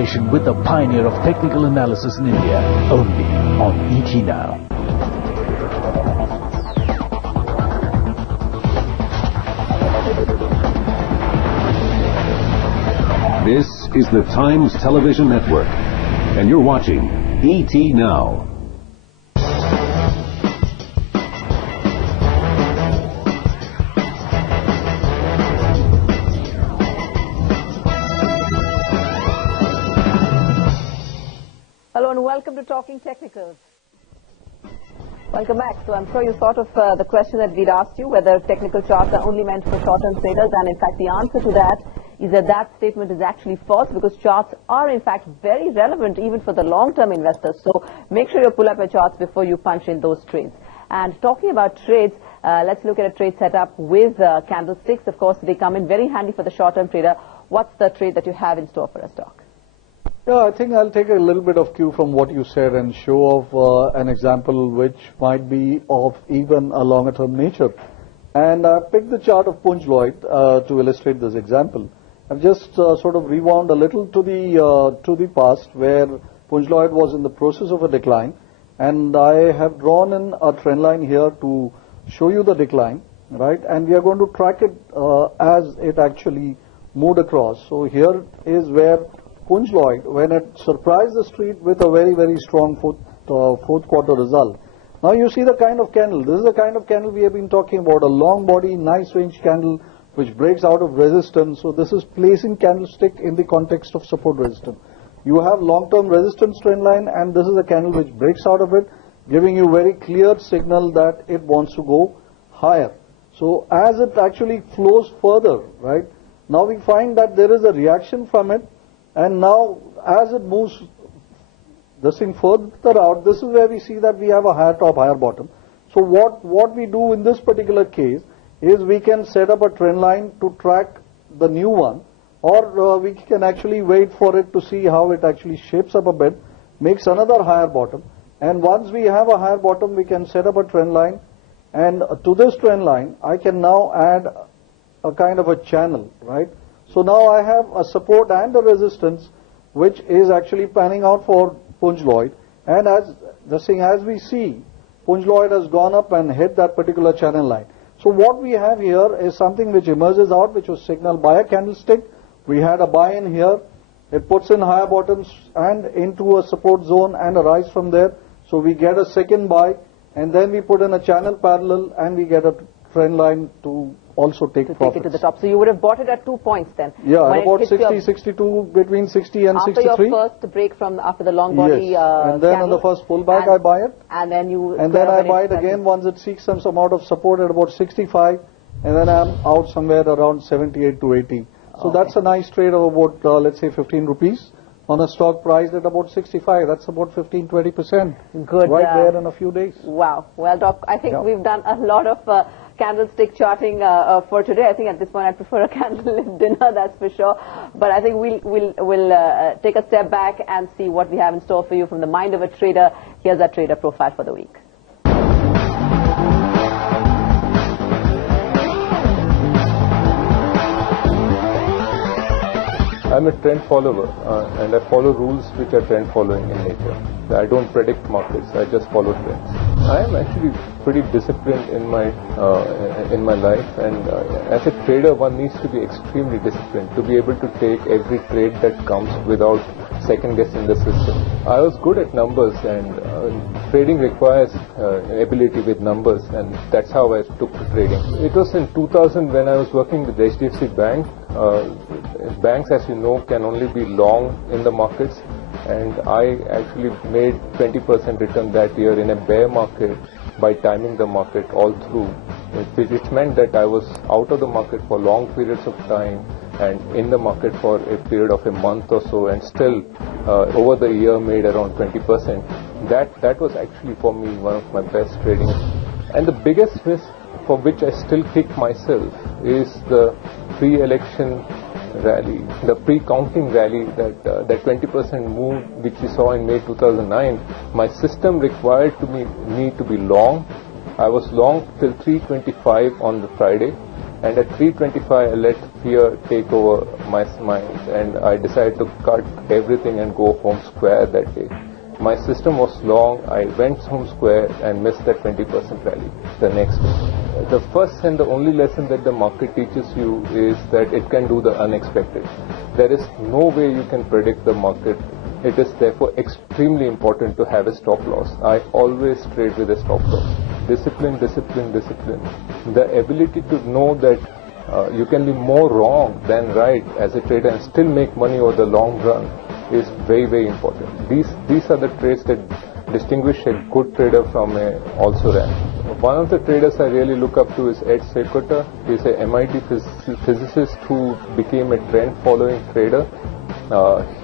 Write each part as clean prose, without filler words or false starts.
association with the pioneer of technical analysis in India, only on ET Now. This is the Times Television Network, and you're watching ET Now. Hello and welcome to Talking Technicals. Welcome back. So I'm sure you thought of the question that we'd asked you, whether technical charts are only meant for short-term traders, and in fact the answer to that is that that statement is actually false, because charts are in fact very relevant even for the long-term investors. So make sure you pull up your charts before you punch in those trades. And talking about trades, let's look at a trade setup with candlesticks. Of course, they come in very handy for the short-term trader. What's the trade that you have in store for us, Doc? Yeah, I think I'll take a little bit of cue from what you said and show off an example which might be of even a longer term nature. And I picked the chart of Punj Lloyd to illustrate this example. I've just sort of rewound a little to the past, where Punj Lloyd was in the process of a decline, and I have drawn in a trend line here to show you the decline, right? And we are going to track it as it actually moved across. So here is where Punj Lloyd, when it surprised the street with a very, very strong fourth quarter result. Now you see the kind of candle. This is the kind of candle we have been talking about, a long body, nice range candle which breaks out of resistance. So this is placing candlestick in the context of support resistance. You have long-term resistance trend line, and this is a candle which breaks out of it, giving you very clear signal that it wants to go higher. So as it actually flows further, right, now we find that there is a reaction from it. And now, as it moves this thing further out, this is where we see that we have a higher top, higher bottom. So what we do in this particular case is we can set up a trend line to track the new one, or we can actually wait for it to see how it actually shapes up a bit, makes another higher bottom. And once we have a higher bottom, we can set up a trend line. And to this trend line, I can now add a kind of a channel, right? So now I have a support and a resistance which is actually panning out for Punj Lloyd. And as we see, Punj Lloyd has gone up and hit that particular channel line. So what we have here is something which emerges out, which was signaled by a candlestick. We had a buy in here. It puts in higher bottoms and into a support zone and a rise from there. So we get a second buy, and then we put in a channel parallel, and we get a trend line to also take profits. Take it to the top. So you would have bought it at 2 points then. Yeah, about 60, 62, between 60 and after 63. After your first break after the long body yes. And then on the first pullback I buy it. And then I buy it again once it seeks some amount of support at about 65. And then I'm out somewhere around 78 to 80. So okay, that's a nice trade of about, let's say 15 rupees. On a stock priced at about 65, that's about 15-20%. Good. Right there in a few days. Wow. Well, Doc, I think we've done a lot of candlestick charting for today. I think at this point I prefer a candlelit dinner, that's for sure. But I think we'll take a step back and see what we have in store for you from the mind of a trader. Here's our trader profile for the week. I'm a trend follower, and I follow rules which are trend following in nature. I don't predict markets, I just follow trends. I am actually pretty disciplined in my life, and as a trader one needs to be extremely disciplined to be able to take every trade that comes without second guessing the system. I was good at numbers, and trading requires ability with numbers, and that's how I took to trading. It was in 2000 when I was working with HDFC Bank. Banks, as you know, can only be long in the markets, and I actually made 20% return that year in a bear market by timing the market all through. It meant that I was out of the market for long periods of time and in the market for a period of a month or so, and still over the year made around 20%. That was actually for me one of my best trading. And the biggest risk for which I still kick myself is the pre-election rally, the pre-counting rally, that 20% move which we saw in May 2009. My system required me to be long. I was long till 3:25 on the Friday, And at 325, I let fear take over my mind, and I decided to cut everything and go home square that day. My system was long. I went home square and missed that 20% rally the next day. The first and the only lesson that the market teaches you is that it can do the unexpected. There is no way you can predict the market. It is therefore extremely important to have a stop loss. I always trade with a stop loss. Discipline, discipline, discipline. The ability to know that you can be more wrong than right as a trader and still make money over the long run is very, very important. These are the traits that distinguish a good trader from a also-ran. One of the traders I really look up to is Ed Seykota. He's a MIT physicist who became a trend-following trader.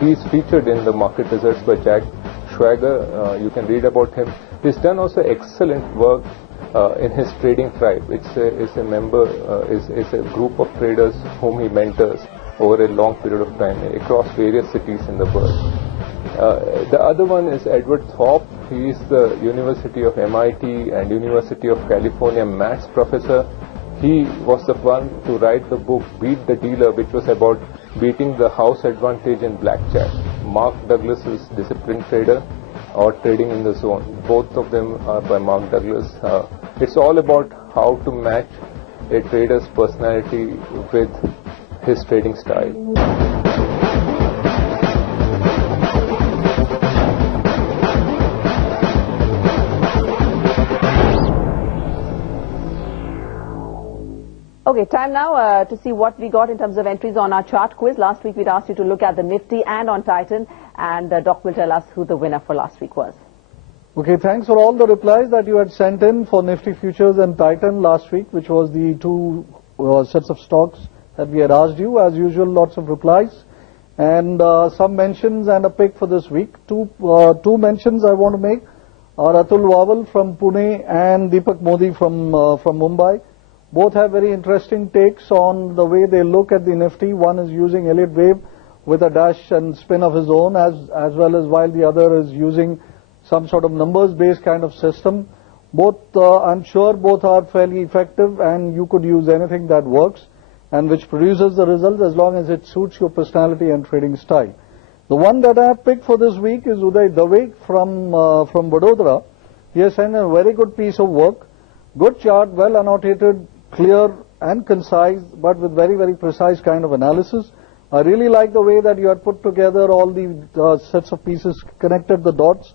He's featured in the market results by Jack Schwager. You can read about him. He's done also excellent work in his trading tribe. It's a group of traders whom he mentors over a long period of time across various cities in the world. The other one is Edward Thorp. He is the University of MIT and University of California maths professor. He was the one to write the book Beat the Dealer, which was about beating the house advantage in blackjack. Mark Douglas is Disciplined Trader or Trading in the Zone. Both of them are by Mark Douglas. It's all about how to match a trader's personality with his trading style. Okay, time now to see what we got in terms of entries on our chart quiz. Last week we'd asked you to look at the Nifty and on Titan, and Doc will tell us who the winner for last week was. Okay, thanks for all the replies that you had sent in for Nifty Futures and Titan last week, which was the two sets of stocks that we had asked you. As usual, lots of replies and some mentions and a pick for this week. Two mentions I want to make are Atul Wawal from Pune and Deepak Modi from Mumbai. Both have very interesting takes on the way they look at the Nifty. One is using Elliott Wave with a dash and spin of his own, as well as while the other is using some sort of numbers-based kind of system. Both, I'm sure both are fairly effective, and you could use anything that works and which produces the results as long as it suits your personality and trading style. The one that I have picked for this week is Uday Dave from Vadodara. He has sent a very good piece of work. Good chart, well annotated, clear and concise, but with very, very precise kind of analysis. I really like the way that you had put together all the sets of pieces, connected the dots.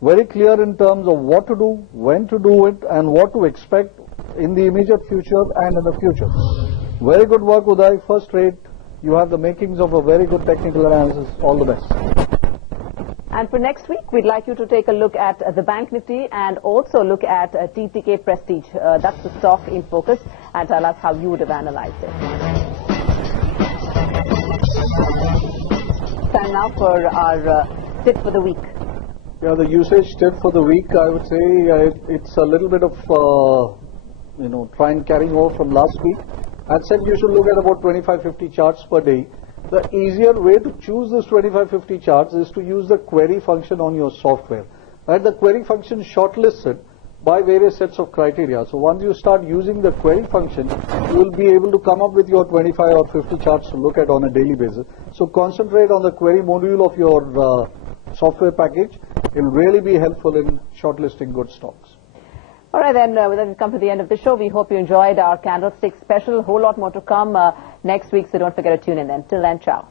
Very clear in terms of what to do, when to do it, and what to expect in the immediate future and in the future. Very good work, Uday. First rate. You have the makings of a very good technical analysis. All the best. And for next week, we'd like you to take a look at the Bank Nifty and also look at TTK Prestige. That's the stock in focus, and tell us how you would have analyzed it. Time now for our tip for the week. Yeah, the usage tip for the week, I would say it's a little bit of, try and carrying over from last week. I said you should look at about 25-50 charts per day. The easier way to choose this 25-50 charts is to use the query function on your software. Right? The query function shortlists it by various sets of criteria. So once you start using the query function, you will be able to come up with your 25 or 50 charts to look at on a daily basis. So concentrate on the query module of your software package. It will really be helpful in shortlisting good stocks. All right, then, with that, we've come to the end of the show. We hope you enjoyed our candlestick special. A whole lot more to come next week, so don't forget to tune in then. Till then, ciao.